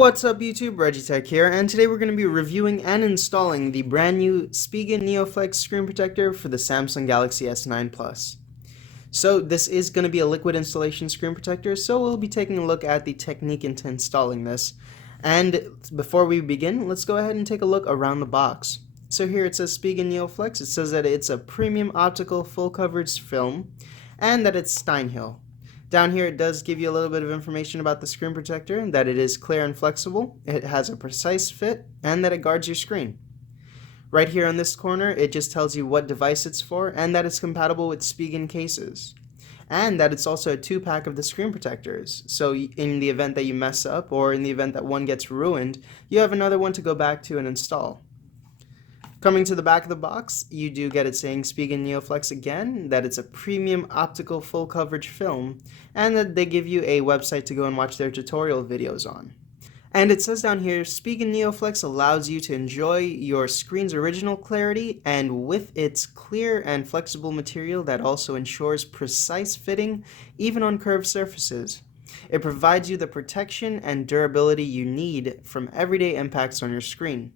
What's up YouTube, ReggieTECH here, and today we're going to be reviewing and installing the brand new Spigen NeoFlex Screen Protector for the Samsung Galaxy S9 Plus. So this is going to be a liquid installation screen protector, so we'll be taking a look at the technique into installing this. And before we begin, let's go ahead and take a look around the box. So here it says Spigen NeoFlex. It says that it's a premium optical full coverage film and that it's Steinhill. Down here it does give you a little bit of information about the screen protector, that it is clear and flexible, it has a precise fit, and that it guards your screen. Right here on this corner it just tells you what device it's for and that it's compatible with Spigen cases. And that it's also a 2-pack of the screen protectors, so in the event that you mess up or in the event that one gets ruined, you have another one to go back to and install. Coming to the back of the box, you do get it saying Spigen NeoFlex again, that it's a premium optical full coverage film, and that they give you a website to go and watch their tutorial videos on. And it says down here, Spigen NeoFlex allows you to enjoy your screen's original clarity, and with its clear and flexible material that also ensures precise fitting, even on curved surfaces. It provides you the protection and durability you need from everyday impacts on your screen.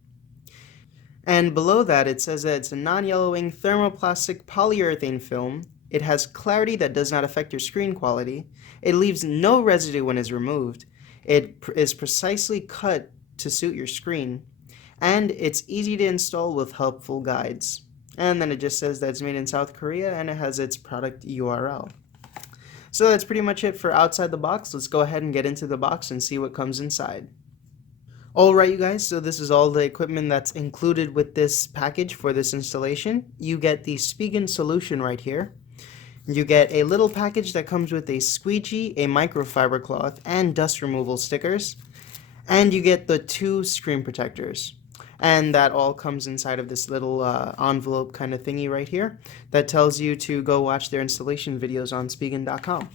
And below that it says that it's a non-yellowing thermoplastic polyurethane film. It has clarity that does not affect your screen quality. It leaves no residue when it's removed. It is precisely cut to suit your screen. And it's easy to install with helpful guides. And then it just says that it's made in South Korea and it has its product URL. So that's pretty much it for outside the box. Let's go ahead and get into the box and see what comes inside. Alright you guys, so this is all the equipment that's included with this package for this installation. You get the Spigen solution right here. You get a little package that comes with a squeegee, a microfiber cloth, and dust removal stickers. And you get the 2 screen protectors. And that all comes inside of this little envelope kind of thingy right here that tells you to go watch their installation videos on Spigen.com.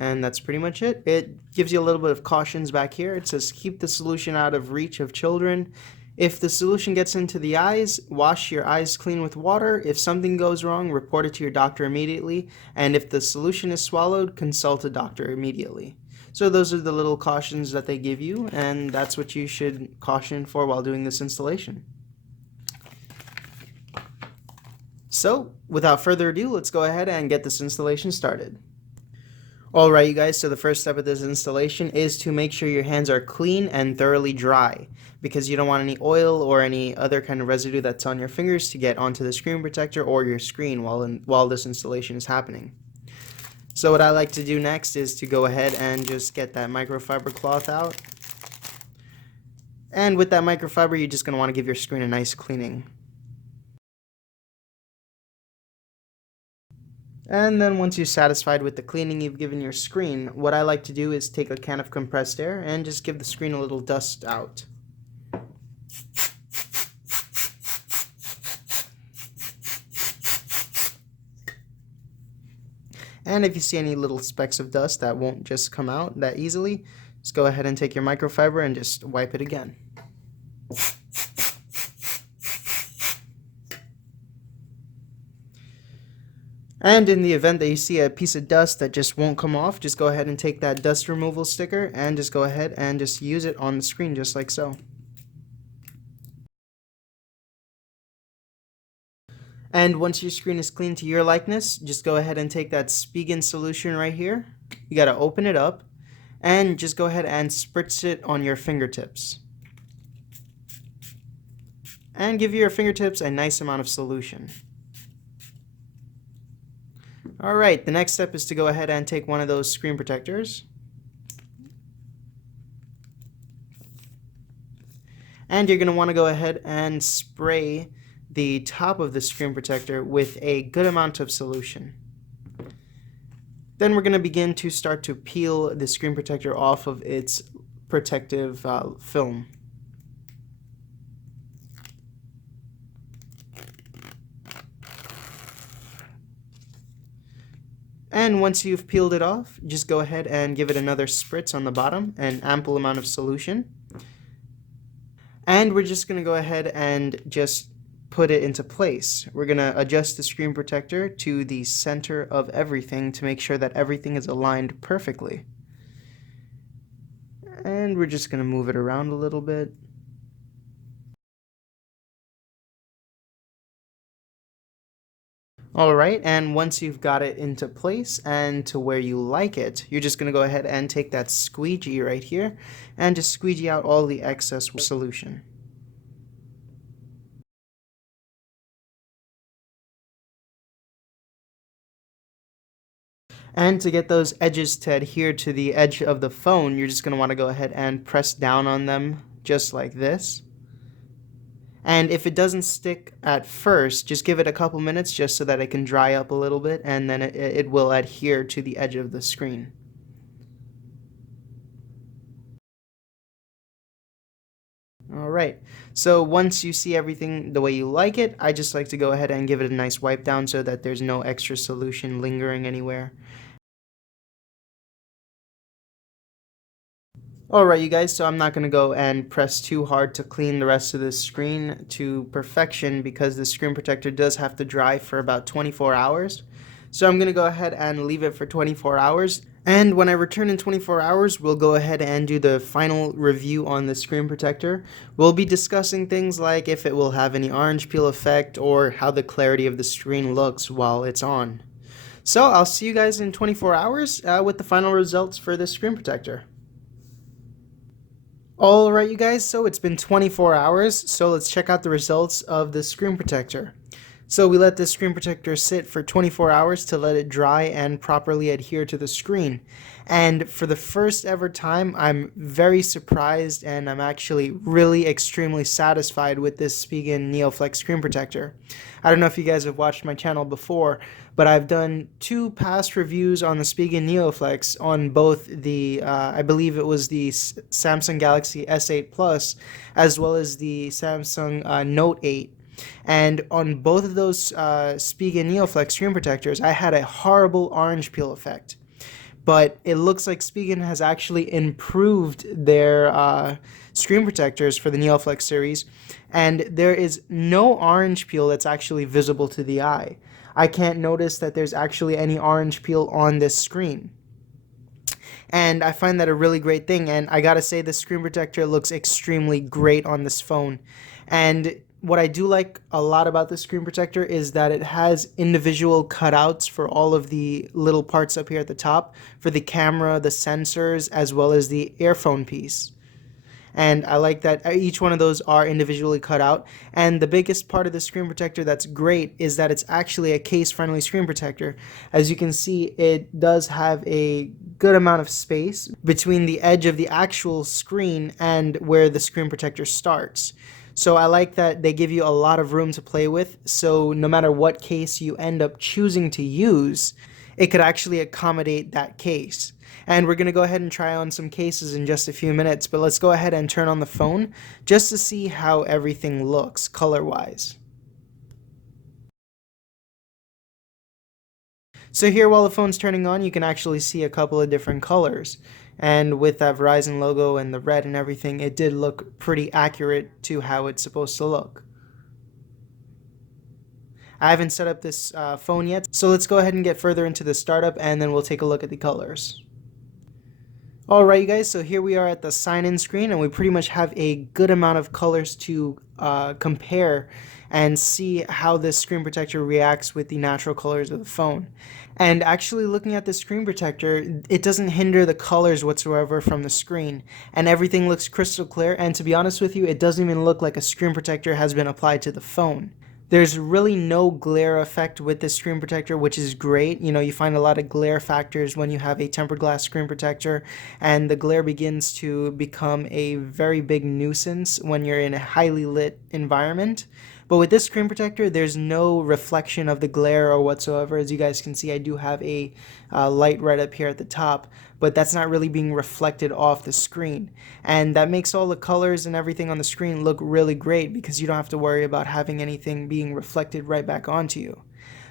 And that's pretty much it. It gives you a little bit of cautions back here. It says keep the solution out of reach of children. If the solution gets into the eyes, wash your eyes clean with water. If something goes wrong, report it to your doctor immediately. And if the solution is swallowed, consult a doctor immediately. So those are the little cautions that they give you, and that's what you should caution for while doing this installation. So without further ado, let's go ahead and get this installation started. Alright you guys, so the first step of this installation is to make sure your hands are clean and thoroughly dry, because you don't want any oil or any other kind of residue that's on your fingers to get onto the screen protector or your screen while this installation is happening. So what I like to do next is to go ahead and just get that microfiber cloth out. And with that microfiber, you're just going to want to give your screen a nice cleaning. And then once you're satisfied with the cleaning you've given your screen, what I like to do is take a can of compressed air and just give the screen a little dust out. And if you see any little specks of dust that won't just come out that easily, just go ahead and take your microfiber and just wipe it again. And in the event that you see a piece of dust that just won't come off, just go ahead and take that dust removal sticker and just go ahead and just use it on the screen just like so. And once your screen is clean to your likeness, just go ahead and take that Spigen solution right here. You gotta open it up and just go ahead and spritz it on your fingertips. And give your fingertips a nice amount of solution. Alright, the next step is to go ahead and take one of those screen protectors. And you're going to want to go ahead and spray the top of the screen protector with a good amount of solution. Then we're going to begin to start to peel the screen protector off of its protective film. And once you've peeled it off, just go ahead and give it another spritz on the bottom, an ample amount of solution. And we're just going to go ahead and just put it into place. We're going to adjust the screen protector to the center of everything to make sure that everything is aligned perfectly. And we're just going to move it around a little bit. Alright, and once you've got it into place and to where you like it, you're just going to go ahead and take that squeegee right here and just squeegee out all the excess solution. And to get those edges to adhere to the edge of the phone, you're just going to want to go ahead and press down on them just like this. And if it doesn't stick at first, just give it a couple minutes just so that it can dry up a little bit, and then it will adhere to the edge of the screen. Alright, so once you see everything the way you like it, I just like to go ahead and give it a nice wipe down so that there's no extra solution lingering anywhere. Alright you guys, so I'm not going to go and press too hard to clean the rest of the screen to perfection because the screen protector does have to dry for about 24 hours. So I'm going to go ahead and leave it for 24 hours. And when I return in 24 hours, we'll go ahead and do the final review on the screen protector. We'll be discussing things like if it will have any orange peel effect or how the clarity of the screen looks while it's on. So I'll see you guys in 24 hours with the final results for this screen protector. Alright you guys, so it's been 24 hours, so let's check out the results of the screen protector. So we let this screen protector sit for 24 hours to let it dry and properly adhere to the screen. And for the first ever time, I'm very surprised and I'm actually really extremely satisfied with this Spigen NeoFlex Screen Protector. I don't know if you guys have watched my channel before, but I've done 2 past reviews on the Spigen NeoFlex on both the, I believe it was the Samsung Galaxy S8 Plus, as well as the Samsung Note 8. And on both of those Spigen NeoFlex screen protectors, I had a horrible orange peel effect. But it looks like Spigen has actually improved their screen protectors for the NeoFlex series, and there is no orange peel that's actually visible to the eye. I can't notice that there's actually any orange peel on this screen. And I find that a really great thing, and I gotta say the screen protector looks extremely great on this phone. And what I do like a lot about this screen protector is that it has individual cutouts for all of the little parts up here at the top for the camera, the sensors, as well as the earphone piece. And I like that each one of those are individually cut out. And the biggest part of the screen protector that's great is that it's actually a case-friendly screen protector. As you can see, it does have a good amount of space between the edge of the actual screen and where the screen protector starts. So I like that they give you a lot of room to play with, so no matter what case you end up choosing to use, it could actually accommodate that case. And we're going to go ahead and try on some cases in just a few minutes, but let's go ahead and turn on the phone just to see how everything looks color-wise. So here, while the phone's turning on, you can actually see a couple of different colors. And with that Verizon logo and the red and everything, it did look pretty accurate to how it's supposed to look. I haven't set up this phone yet, so let's go ahead and get further into the startup and then we'll take a look at the colors. Alright you guys, so here we are at the sign-in screen and we pretty much have a good amount of colors to compare and see how this screen protector reacts with the natural colors of the phone. And actually looking at the screen protector, it doesn't hinder the colors whatsoever from the screen, and everything looks crystal clear, and to be honest with you, it doesn't even look like a screen protector has been applied to the phone. There's really no glare effect with this screen protector, which is great. You know, you find a lot of glare factors when you have a tempered glass screen protector, and the glare begins to become a very big nuisance when you're in a highly lit environment. But with this screen protector, there's no reflection of the glare or whatsoever. As you guys can see, I do have a light right up here at the top, but that's not really being reflected off the screen. And that makes all the colors and everything on the screen look really great because you don't have to worry about having anything being reflected right back onto you.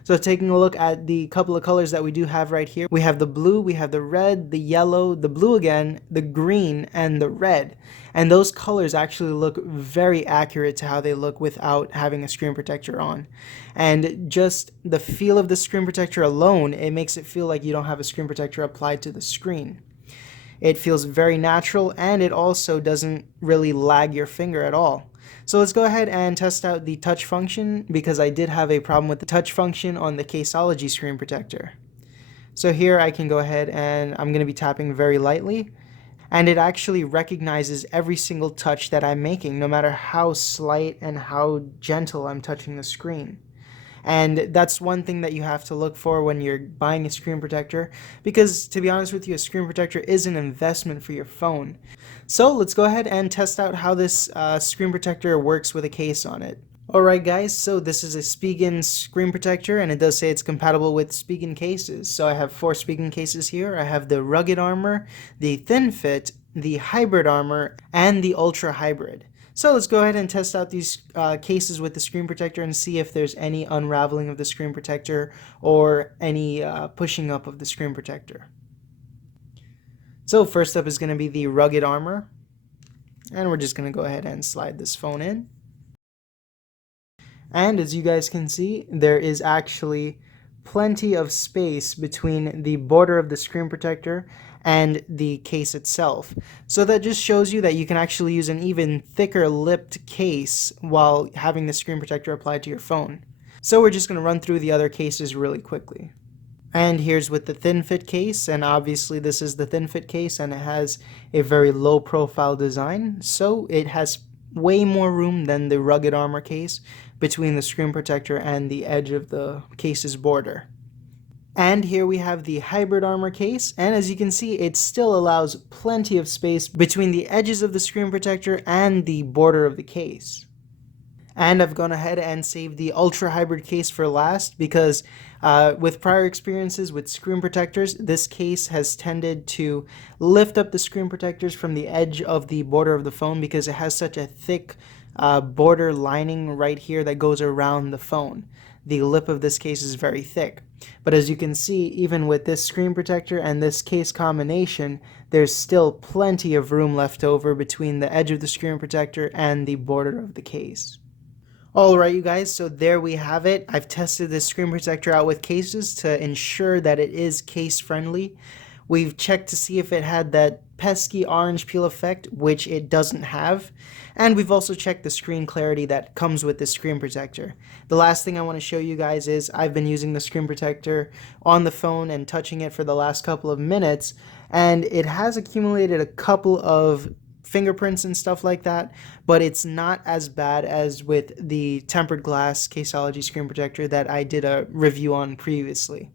So taking a look at the couple of colors that we do have right here, we have the blue, we have the red, the yellow, the blue again, the green, and the red. And those colors actually look very accurate to how they look without having a screen protector on. And just the feel of the screen protector alone, it makes it feel like you don't have a screen protector applied to the screen. It feels very natural, and it also doesn't really lag your finger at all. So let's go ahead and test out the touch function, because I did have a problem with the touch function on the Caseology screen protector. So here I can go ahead and I'm going to be tapping very lightly, and it actually recognizes every single touch that I'm making, no matter how slight and how gentle I'm touching the screen. And that's one thing that you have to look for when you're buying a screen protector, because to be honest with you, a screen protector is an investment for your phone. So let's go ahead and test out how this screen protector works with a case on it. Alright guys, so this is a Spigen screen protector, and it does say it's compatible with Spigen cases. So I have 4 Spigen cases here. I have the rugged armor, the thin fit, the hybrid armor, and the ultra hybrid. So let's go ahead and test out these cases with the screen protector and see if there's any unraveling of the screen protector or any pushing up of the screen protector. So first up is going to be the rugged armor, and we're just going to go ahead and slide this phone in. And as you guys can see, there is actually plenty of space between the border of the screen protector and the case itself. So that just shows you that you can actually use an even thicker lipped case while having the screen protector applied to your phone. So we're just going to run through the other cases really quickly. And here's with the thin fit case, and obviously this is the thin fit case, and it has a very low profile design, so it has way more room than the rugged armor case between the screen protector and the edge of the case's border. And here we have the hybrid armor case, and as you can see, it still allows plenty of space between the edges of the screen protector and the border of the case. And I've gone ahead and saved the ultra hybrid case for last, because with prior experiences with screen protectors, this case has tended to lift up the screen protectors from the edge of the border of the phone, because it has such a thick border lining right here that goes around the phone. The lip of this case is very thick. But as you can see, even with this screen protector and this case combination, there's still plenty of room left over between the edge of the screen protector and the border of the case. Alright you guys, so there we have it. I've tested this screen protector out with cases to ensure that it is case friendly. We've checked to see if it had that pesky orange peel effect, which it doesn't have. And we've also checked the screen clarity that comes with this screen protector. The last thing I want to show you guys is I've been using the screen protector on the phone and touching it for the last couple of minutes, and it has accumulated a couple of fingerprints and stuff like that, but it's not as bad as with the tempered glass Caseology screen protector that I did a review on previously.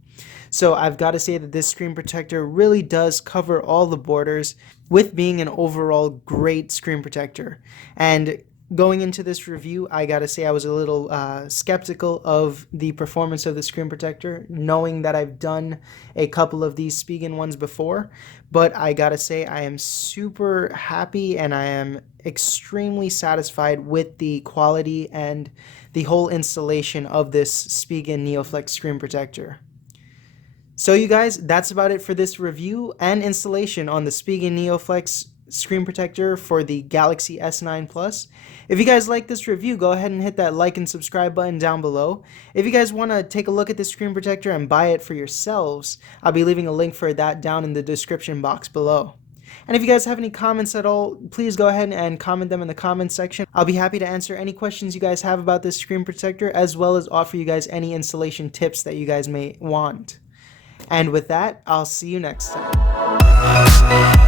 So I've got to say that this screen protector really does cover all the borders, with being an overall great screen protector. And going into this review, I gotta say I was a little skeptical of the performance of the screen protector, knowing that I've done a couple of these Spigen ones before, but I gotta say I am super happy and I am extremely satisfied with the quality and the whole installation of this Spigen NeoFlex Screen Protector. So you guys, that's about it for this review and installation on the Spigen NeoFlex Screen Protector for the Galaxy S9 Plus. If you guys like this review, go ahead and hit that like and subscribe button down below. If you guys want to take a look at this screen protector and buy it for yourselves, I'll be leaving a link for that down in the description box below. And if you guys have any comments at all, please go ahead and comment them in the comments section. I'll be happy to answer any questions you guys have about this screen protector, as well as offer you guys any installation tips that you guys may want. And with that, I'll see you next time.